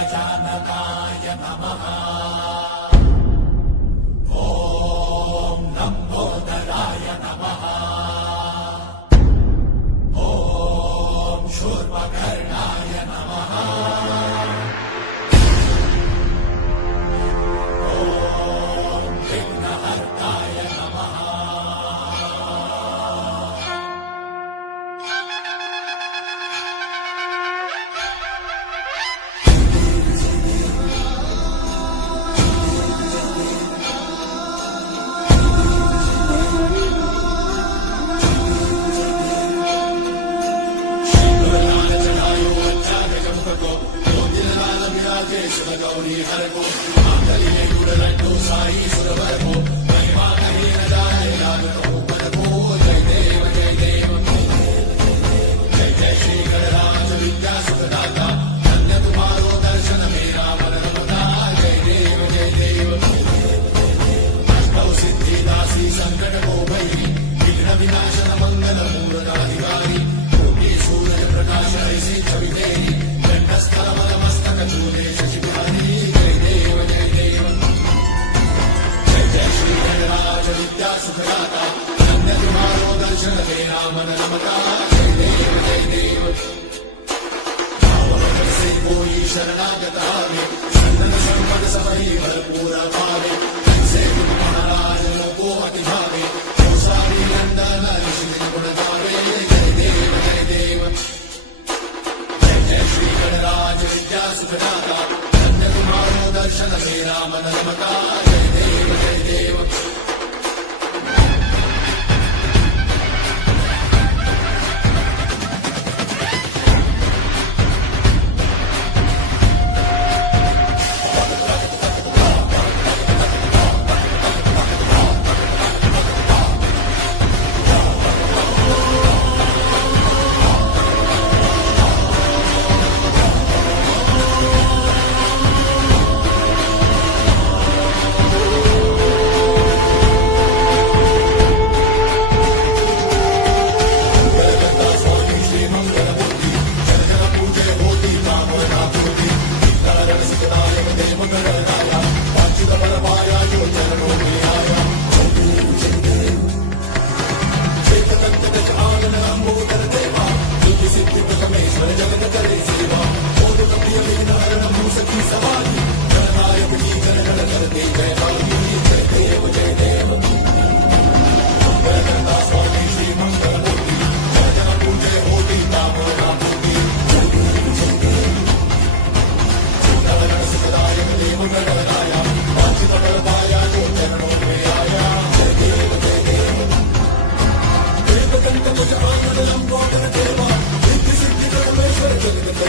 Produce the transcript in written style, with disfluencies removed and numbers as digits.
गजाननाय नमः। ॐ लम्बोदराय नमः। ॐ शूर्पकर्णाय नमः। ॐ विघ्नहर्ताय नमः। गौरी हर को मांगल्ये गुणरण्डो साई सुरवर को महिमा कही न जाए याद तो पर को जय देव जय देव जय जय श्री गणराज विद्या सुखदाता धन्य तुम्हारो दर्शन मेरा मन रमता जय देव जय देव अष्टौ सिद्धि दासी संकट को भैरी विघ्न विनाशन मंगल मूर्धाधिकारी कोटि सूरज प्रकाश ऐसी छवि तेरी कंठस्थल मल मस्तक चूले विद्या सुखदाता धन्य तुम्हारो दर्शन तेरा मन रमता जय देव जय देव। भावनगर से कोई शरणागत आवे संतन संपद सबही भरपूर पावे से तुम महाराज को अति भावे तो सारी नंदन ऋषि गुण गावे जय देव जय देव। जय जय श्री गणराज विद्या सुखदाता धन्य तुम्हारो दर्शन तेरा मन रमता जय देव जय देव। Lambodara Deva, Siddhi Siddhi Parameshwara Jagat